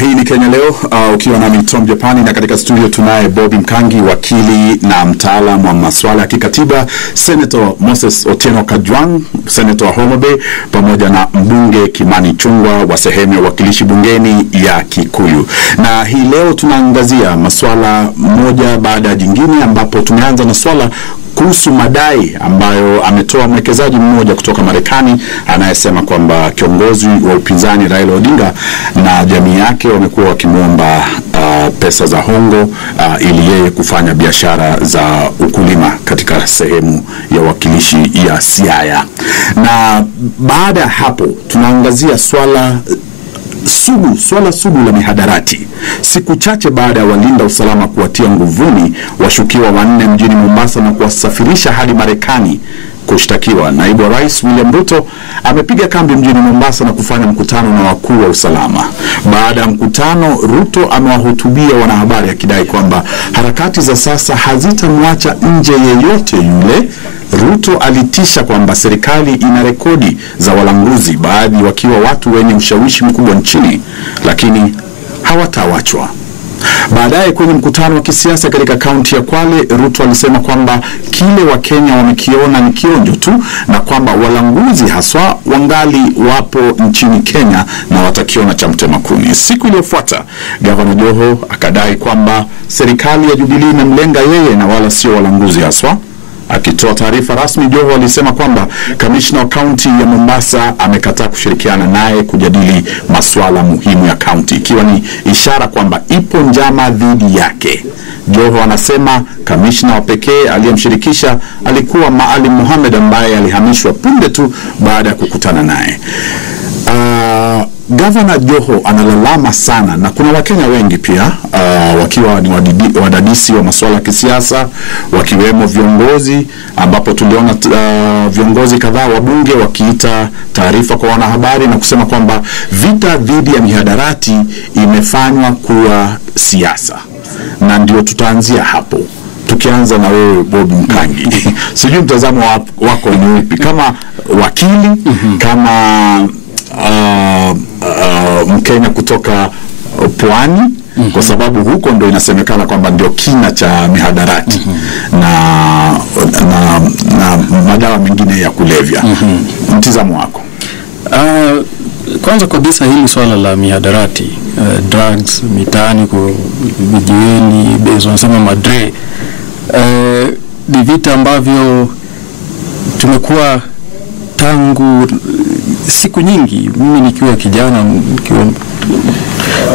Hii ni Kenya Leo, ukiwa na Tom Japani, na katika studio tunaye Bobby Mkangi, wakili na mtaalamu wa masuala ya kikatiba, Senator Moses Otieno Kajwang, Senator wa Homa Bay, pamoja na mbunge Kimani Ichung'wah wa sehemu ya wakilishi bungeni ya Kikuyu. Na hii leo tunaangazia masuala moja baada ya jingine, ambapo tumeanza na swala kuhusu madai ambayo ametoa mwekezaji mmoja kutoka Marekani anayesema kwamba kiongozi wa upinzani Raila Odinga na jamii yake wamekuwa wakimuomba pesa za hongo ili yeye kufanya biashara za ukulima katika sehemu ya wakilishi ya Siaya. Na baada ya hapo tunaangazia swala sugu la mihadarati. Siku chache baada ya walinda usalama kuwatia nguvuni washukiwa 4 mjini Mombasa na kuwasafirisha hadi Marekani kushtakiwa, naibu wa rais William Ruto amepiga kambi mjini Mombasa na kufanya mkutano na wakuu wa usalama. Baada ya mkutano, Ruto amewahutubia wanahabari akidai kwamba harakati za sasa hazitamwacha nje yeyote yule. Ruto alitisha kwamba serikali ina rekodi za walanguzi, baadhi wakiwa watu wenye ushawishi mkubwa nchini, lakini hawatawachwa. Baadaye kwenye mkutano wa kisiasa katika kaunti ya Kwale, Ruto alisema kwamba kile Wakenya wamekiona ni kionjo tu, na kwamba walanguzi haswa wangali wapo nchini Kenya na watakiona cha mtema kuni. Siku iliyofuata, Gavana Joho akadai kwamba serikali ya Jubilee inamlenga yeye na wala sio walanguzi haswa. Akitoa taarifa rasmi, Joho alisema kwamba kamishna wa kaunti ya Mombasa amekataa kushirikiana naye kujadili masuala muhimu ya kaunti, ikiwa ni ishara kwamba ipo njama dhidi yake. Joho anasema kamishna wa pekee aliyemshirikisha alikuwa Maalim Mohamed, ambaye alihamishwa punde tu baada ya kukutana naye. Gavana Joho analalama sana, na kuna Wakenya wengi pia wakiwa ni wadadisi wa masuala ya kisiasa, wakiwemo viongozi, ambapo tuliona viongozi kadhaa wa bunge wakiita taarifa kwa wanahabari na kusema kwamba vita dhidi ya mihadarati imefanywa kuwa siasa. Na ndio tutaanzia hapo, tukianza na wewe Bobby Mkangi. Sijui mtazamo wako ni upi kama wakili, kama Mkenya kutoka Pwani, kwa sababu huko ndio inasemekana kwamba ndio kina cha mihadarati na madawa mengine ya kulevya. Mtazamo wako? Kwanza kabisa, hili swala la mihadarati, drugs mitaani kwa vijiweni, bezo wanasema madre, ni vita ambavyo tumekuwa tangu siku nyingi. Mimi nikiwa kijana, nikiwa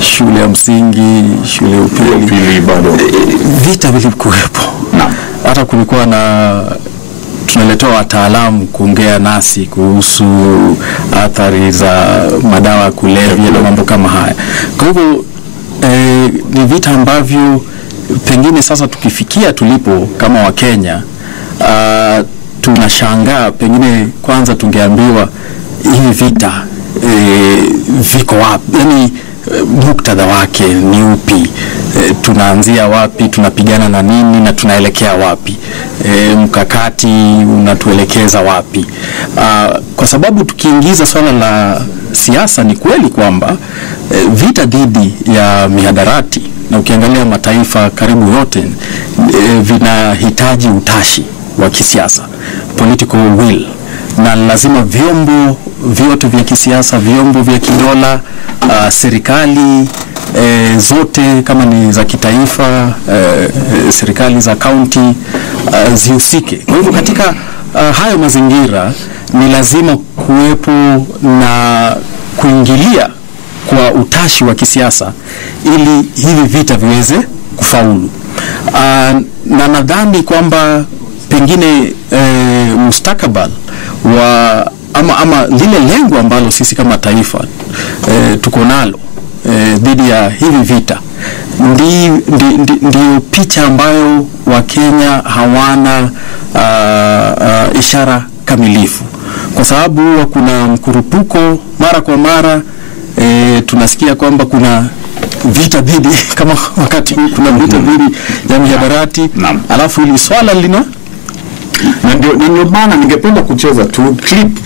shule ya msingi, shule ya upili, bado vita vilikuwepo. Hata kulikuwa na tunaletewa wataalamu kuongea nasi kuhusu athari za madawa ya kulevya na mambo kama haya. Kwa hivyo ni vita ambavyo pengine sasa tukifikia tulipo kama Wakenya, tunashangaa. Pengine kwanza tungeambiwa hivi vita viko wapi, yani muktadha wake ni upi, tunaanzia wapi, tunapigana na nini na tunaelekea wapi, mkakati unatuelekeza wapi. Kwa sababu tukiingiza swala la siasa, ni kweli kwamba vita dhidi ya mihadarati, na ukiangalia mataifa karibu yote, vinahitaji utashi wa kisiasa, political will, na lazima vyombo vyote vya kisiasa, vyombo vya kidola, serikali zote kama ni za kitaifa, serikali za kaunti zihusike. Kwa hivyo katika hayo mazingira ni lazima kuwepo na kuingilia kwa utashi wa kisiasa ili hivi vita viweze kufaulu. Na nadhani kwamba pengine mustakabali wa ama lile lengo ambalo sisi kama taifa tuko nalo dhidi ya hivi vita ndio picha ambayo Wakenya hawana ishara kamilifu, kwa sababu kuna mkurupuko mara kwa mara. Tunasikia kwamba kuna vita dhidi, kama wakati huu kuna vita dhidi ya mihadarati, alafu ili swala lina na ndio maana ningependa kucheza tu clip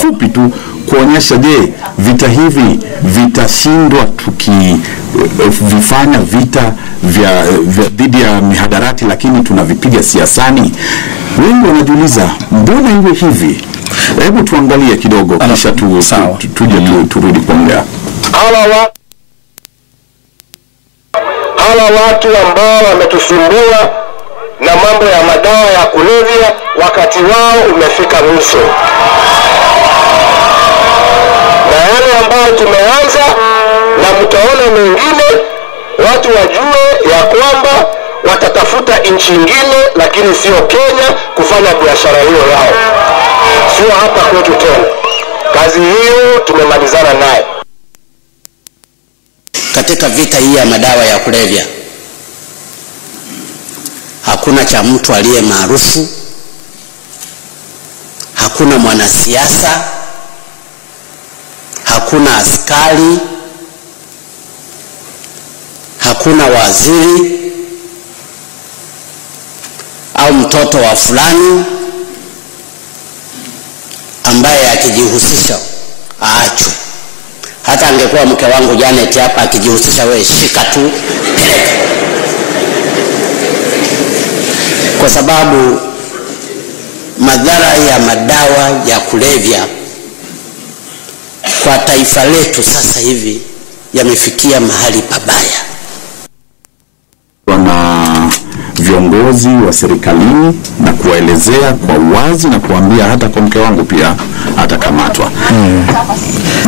fupi tu kuonyesha je, vita hivi vitashindwa tukivifanya vita vya dhidi ya mihadarati, lakini tunavipiga siasani. Wengi wanajiuliza mbona iwe hivi? Hebu tuangalie kidogo kisha turudi kuongea. Hawa watu ambao wametusumbua na mambo ya madawa ya kulevya, wakati wao umefika mwisho. Na yale ambayo tumeanza na mtaona mengine, watu wajue ya kwamba watatafuta nchi nyingine, lakini sio Kenya kufanya biashara hiyo yao. Sio hapa kwetu tena. Kazi hiyo tumemalizana naye. Katika vita hii ya madawa ya kulevya, hakuna cha mtu aliye maarufu, hakuna mwanasiasa, hakuna askari, hakuna waziri au mtoto wa fulani ambaye akijihusisha aachwe. Hata angekuwa mke wangu Janet hapa akijihusisha, wewe shika tu peleka. Kwa sababu madhara ya madawa ya kulevya kwa taifa letu sasa hivi yamefikia mahali pabaya. Wana viongozi wa serikalini na kuwaelezea kwa uwazi na kuambia hata kwa mke wangu pia atakamatwa.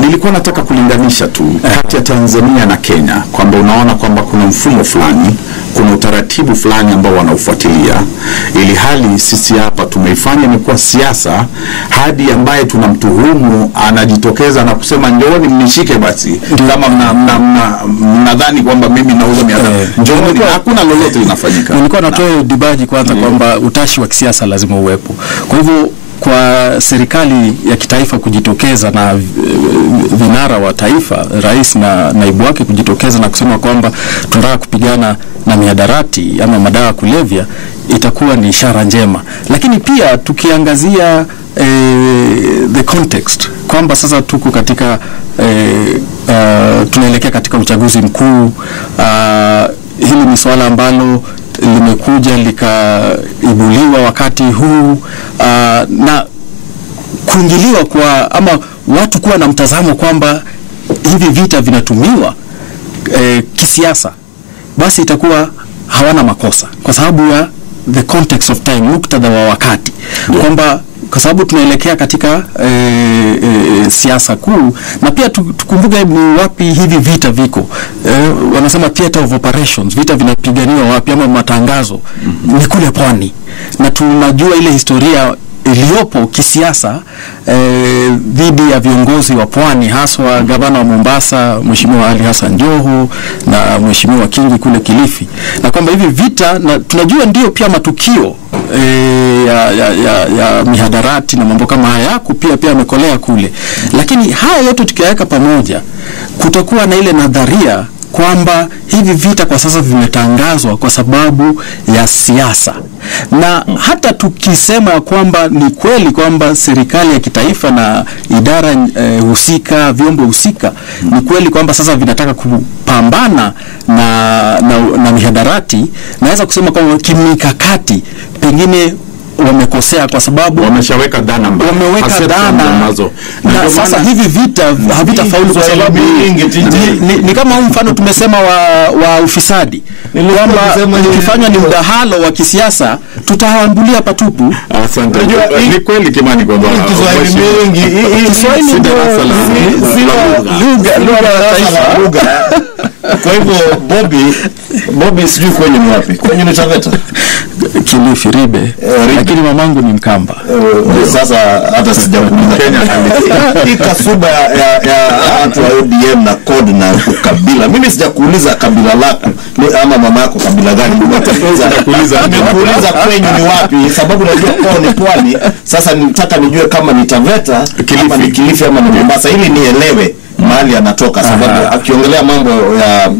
Nilikuwa nataka kulinganisha tu kati ya Tanzania na Kenya, kwamba unaona kwamba kuna mfumo fulani, kuna utaratibu fulani ambao wanaufuatilia, ili hali sisi hapa tumeifanya imekuwa siasa hadi ambaye tunamtuhumu anajitokeza na kusema njooni mnishike basi, kama mnadhani kwamba mimi nauza mihadarati, njooni. Hakuna lolote linafanyika. Nilikuwa natoa dibaji kwanza kwamba utashi wa kisiasa lazima uwepo. Kwa hivyo kwa serikali ya kitaifa kujitokeza na vinara wa taifa, rais na naibu wake kujitokeza na kusema kwamba tunataka kupigana na mihadarati ama madawa kulevya, itakuwa ni ishara njema. Lakini pia tukiangazia the context kwamba sasa tuko katika tunaelekea katika uchaguzi mkuu, hili ni swala ambalo limekuja likaibuliwa wakati huu, na kuingiliwa kwa ama watu kuwa na mtazamo kwamba hivi vita vinatumiwa kisiasa, basi itakuwa hawana makosa kwa sababu ya the context of time, muktadha wa wakati, kwamba kwa sababu tunaelekea katika siasa kuu. Na pia tukumbuke ni wapi hivi vita viko. Wanasema theater of operations, vita vinapiganiwa wapi ama matangazo ni kule pwani, na tunajua ile historia iliyopo kisiasa dhidi ya viongozi wa pwani, haswa gavana wa Mombasa Mheshimiwa Ali Hassan Joho na Mheshimiwa Kingi kule Kilifi, na kwamba hivi vita, na tunajua ndio pia matukio ya mihadarati na mambo kama haya pia yamekolea kule. Lakini haya yote tukiweka pamoja, kutakuwa na ile nadharia kwamba hivi vita kwa sasa vimetangazwa kwa sababu ya siasa. Na hata tukisema kwamba ni kweli kwamba serikali ya kitaifa na idara husika, vyombo husika, ni kweli kwamba sasa vinataka kupambana na mihadarati, naweza kusema kwamba kimikakati pengine wamekosea kwa sababu wameshaweka dhana ambazo na sasa hivi vita havitafaulu, kwa sababu ni kama mfano tumesema wa ufisadi, kwamba ukifanya ni mdahalo wa kisiasa tutaambulia patupu. Asante. Ni kweli Kimani kwamba Kiswahili ndio lugha. Kwa hivyo Bobby sijui kwenye ni wapi? Kwenye ni Taveta? Kilifi Ribe. Lakini mamangu ni Mkamba. Sasa hata sijakuuliza Kenya hii kasuba ya watu wa ODM na code na ukabila. Mimi sijakuuliza kabila lako ama mama yako kabila gani. Nimekuuliza kwenye ni wapi, sababu najua kwao ni pwani. Sasa nitaka nijue kama ni Taveta, kama ni Kilifi ama ni Mombasa, ili nielewe mahali anatoka, sababu akiongelea mambo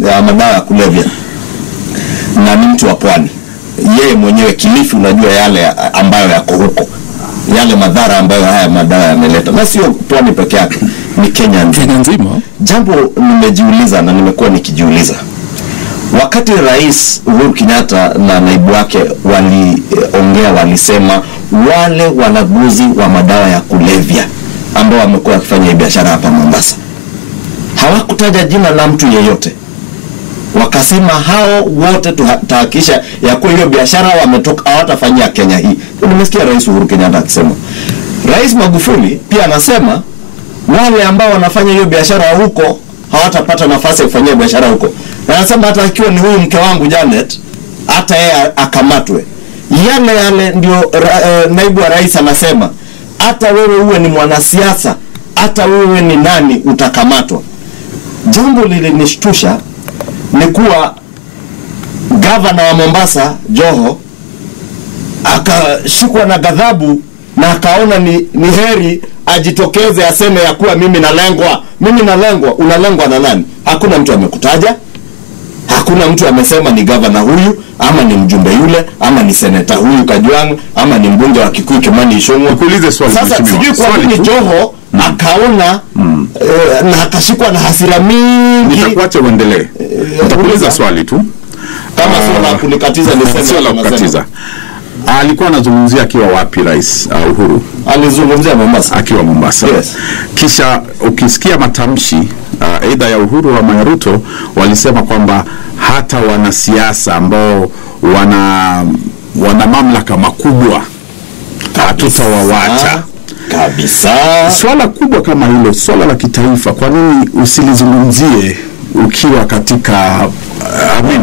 ya madawa ya kulevya na ni mtu wa pwani. Yeye mwenyewe Kilifi, unajua yale ambayo yako huko. yale madhara ambayo haya madawa yameleta, na sio pwani peke yake, ni Kenya nzima. Jambo nimejiuliza na nimekuwa nikijiuliza, wakati Rais Uhuru Kenyatta na naibu wake waliongea, walisema wale walaguzi wa madawa ya kulevya ambao wamekuwa wakifanya biashara hapa Mombasa, hawakutaja jina la mtu yeyote. Wakasema hao wote tutahakikisha ya kuwa hiyo biashara wametoka, hawatafanyia Kenya hii. Nimesikia Rais Uhuru Kenyatta akisema. Rais Magufuli pia anasema wale ambao wanafanya hiyo biashara huko hawatapata nafasi ya kufanyia biashara huko. Na anasema hata ikiwa ni huyu mke wangu Janet, hata yeye akamatwe. Yale ndio naibu wa rais anasema, hata wewe uwe ni mwanasiasa, hata wewe ni nani, utakamatwa. Jambo lilinishtusha ni kuwa gavana wa Mombasa Joho akashikwa na ghadhabu na akaona ni heri ajitokeze aseme ya kuwa mimi nalengwa. Unalengwa na nani? Hakuna mtu amekutaja, hakuna mtu amesema ni gavana huyu ama ni mjumbe yule ama ni seneta huyu Kajwang ama ni mbunge wa Kikuyu Kimani Ichung'wah. Nikuulize swali. Sasa sijui kwa nini Joho akaona na akashikwa na hasira mingi. Nitakuacha uendelee. Nitakuuliza swali tu. Kama sio la kunikatiza niseme sio la kukatiza. Alikuwa anazungumzia akiwa wapi Rais Uhuru? Alizungumzia Mombasa. Akiwa Mombasa. Yes. Kisha ukisikia matamshi aidha ya Uhuru ama Ruto, walisema kwamba hata wanasiasa ambao wana mamlaka makubwa hatutawawacha kabisa. Swala kubwa kama hilo, swala la kitaifa, kwa nini usilizungumzie ukiwa katika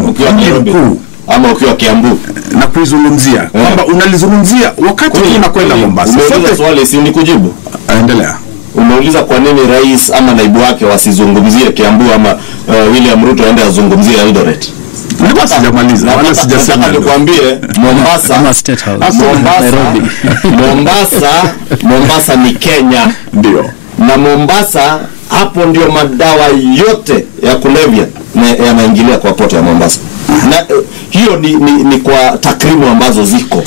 ukiwa mkuu ama ukiwa Kiambu na kuizungumzia kwamba unalizungumzia wakati unakwenda Mombasa? Sote swali si ni kujibu. Endelea. Umeuliza kwa nini rais ama naibu wake wasizungumzie Kiambu ama William Ruto aende azungumzie Eldoret? Ndio sijamaliza. Wala sijasema. Nikwambie Mombasa ama State House. Nairobi. Mombasa ni Kenya. Ndio. Na Mombasa hapo ndio madawa yote ya kulevya yanaingilia kwa port ya Mombasa. Na hiyo ni kwa takrimu ambazo ziko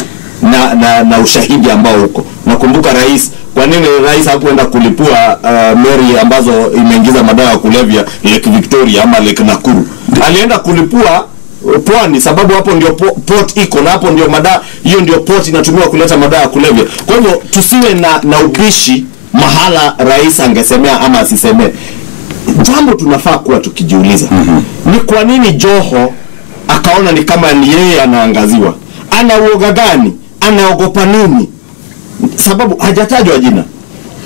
na ushahidi ambao uko. Nakumbuka rais, kwa nini rais hakuenda kulipua meri ambazo imeingiza madawa ya kulevya Lake Victoria ama Lake Nakuru? Alienda kulipua pwani, sababu hapo ndio port iko, na hapo ndio madawa, hiyo ndio port inatumiwa kuleta madawa ya kulevya. Kwa hivyo tusiwe na ubishi mahala rais angesemea ama asisemee. Jambo tunafaa kuwa tukijiuliza, ni kwa nini Joho akaona ni kama ni yeye anaangaziwa? Ana uoga gani? Anaogopa nini? Sababu hajatajwa jina.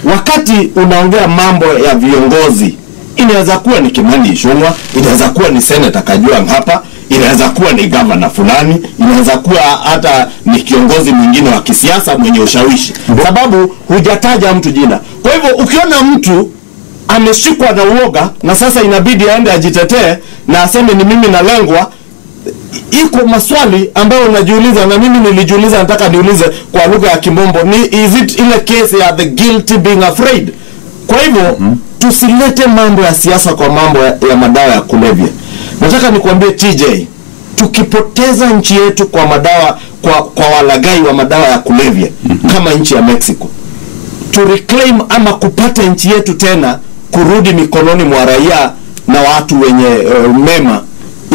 Wakati unaongea mambo ya viongozi, inaweza kuwa ni Kimani Ichung'wah, inaweza kuwa ni Senator Kajwang hapa, inaweza kuwa ni governor fulani, inaweza kuwa hata ni kiongozi mwingine wa kisiasa mwenye ushawishi, sababu hujataja mtu jina. Kwa hivyo ukiona mtu ameshikwa na uoga na sasa inabidi aende ajitetee na aseme ni mimi nalengwa, iko maswali ambayo unajiuliza, na mimi nilijiuliza, nataka niulize kwa lugha ya Kimombo, is it ile case ya the guilty being afraid? Kwa hivyo tusilete mambo ya siasa kwa mambo ya madawa ya kulevya. Nataka nikwambie TJ, tukipoteza nchi yetu kwa madawa, kwa walagai wa madawa ya kulevya kama nchi ya Mexico, to reclaim ama kupata nchi yetu tena kurudi mikononi mwa raia na watu wenye mema,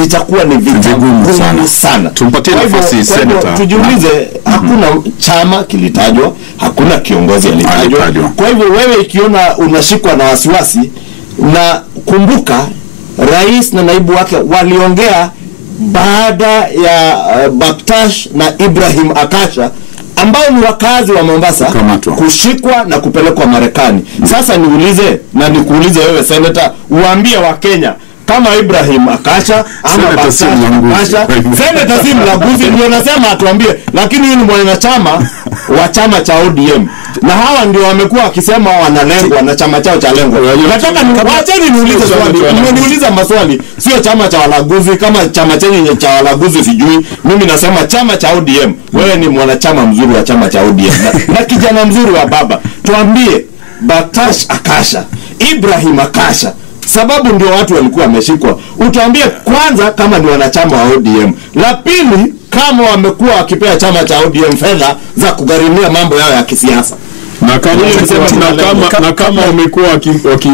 itakuwa ni vigumu sana. Tumpatie nafasi Senator. Tujiulize, hakuna chama kilitajwa, hakuna kiongozi alitajwa. Kwa hivyo wewe ikiona unashikwa na wasiwasi, na kumbuka rais na naibu wake waliongea baada ya Baktash na Ibrahim Akasha ambao ni wakazi wa Mombasa kushikwa na kupelekwa Marekani. Sasa niulize na nikuulize wewe Senator, uambie wa Kenya kama Ibrahim Akasha ama Baktash Akasha, Senator si mlaguzi, ndio nasema atuambie, lakini yeye ni mwanachama wa chama cha ODM na hawa ndio wamekuwa wakisema wanalengwa na chama chao cha lengo. Nataka niwacheni niulize swali. Nimeniuliza maswali, sio chama cha walaguzi. Kama chama chenye cha walaguzi sijui, mimi nasema chama cha ODM. Wewe ni mwanachama mzuri wa chama cha ODM na kijana mzuri wa baba. Tuambie Baktash Akasha, Ibrahim Akasha, sababu ndio watu walikuwa wameshikwa. Utaambie kwanza kama ni wanachama wa ODM. La pili, kama wamekuwa wakipea chama cha ODM fedha za kugharimia mambo yao ya kisiasa. Na kama wamekuwa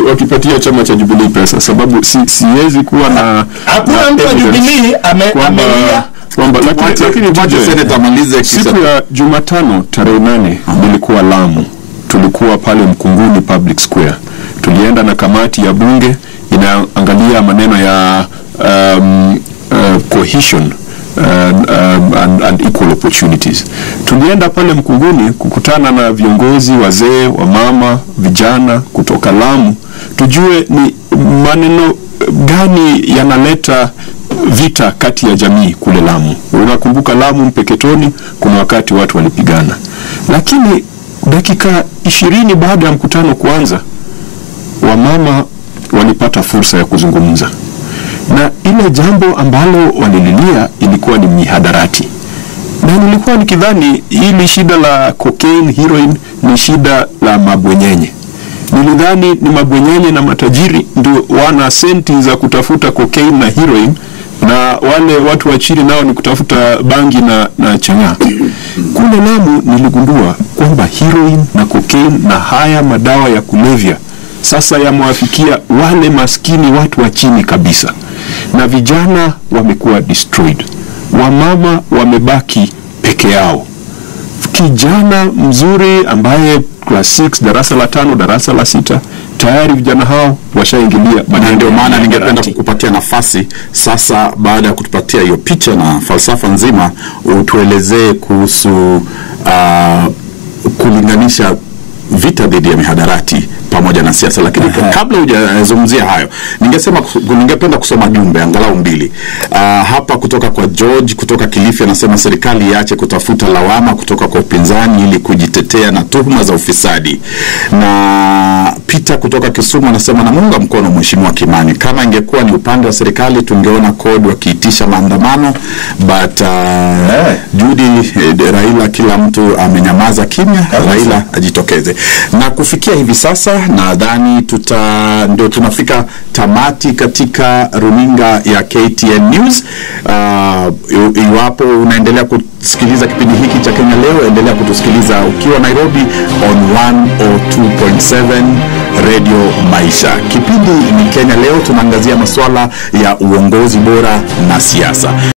wakipatia chama cha Jubilee pesa, sababu siwezi kuwa na hakuna mtu wa Jubilee amelia kwamba, lakini Senator malize siku ya Jumatano tarehe 8 nilikuwa Lamu, tulikuwa pale Mkunguni Public Square, tulienda na kamati ya bunge inaangalia maneno ya cohesion and equal opportunities. Tulienda pale Mkunguni kukutana na viongozi, wazee, wamama, vijana kutoka Lamu, tujue ni maneno gani yanaleta vita kati ya jamii kule Lamu. Unakumbuka Lamu Mpeketoni kuna wakati watu walipigana, lakini dakika 20 baada ya mkutano kuanza, wamama walipata fursa ya kuzungumza, na ile jambo ambalo walililia ilikuwa ni mihadarati. Na nilikuwa nikidhani hili shida la cocaine, heroin ni shida la mabwenyenye. Nilidhani ni mabwenyenye na matajiri ndio wana senti za kutafuta cocaine na heroin, na wale watu wa chini nao ni kutafuta bangi na chang'aa. Kule Lamu niligundua kwamba heroin na cocaine na haya madawa ya kulevya sasa yamewafikia wale maskini, watu wa chini kabisa, na vijana wamekuwa destroyed, wamama wamebaki peke yao. Kijana mzuri ambaye class 6, darasa la 5, darasa la 6, tayari vijana hao washaingilia. Ndio maana ningependa kukupatia nafasi sasa, baada ya kutupatia hiyo picha na falsafa nzima, utuelezee kuhusu kulinganisha vita dhidi ya mihadarati pamoja na siasa. Lakini kabla hujazungumzia hayo, ningependa kusoma jumbe angalau mbili hapa kutoka kwa George kutoka Kilifi. Anasema serikali iache kutafuta lawama kutoka kwa upinzani ili kujitetea na tuhuma za ufisadi. Na Peter kutoka Kisumu anasema namuunga mkono Mheshimiwa Kimani, kama ingekuwa ni upande wa serikali tungeona CORD wakiitisha maandamano, but Judy Raila kila mtu amenyamaza kimya, Raila ajitokeze. Na kufikia hivi sasa nadhani ndio tunafika tamati katika runinga ya KTN News. Iwapo unaendelea kusikiliza kipindi hiki cha Kenya Leo, endelea kutusikiliza ukiwa Nairobi on 102.7 Radio Maisha. Kipindi ni Kenya Leo, tunaangazia masuala ya uongozi bora na siasa.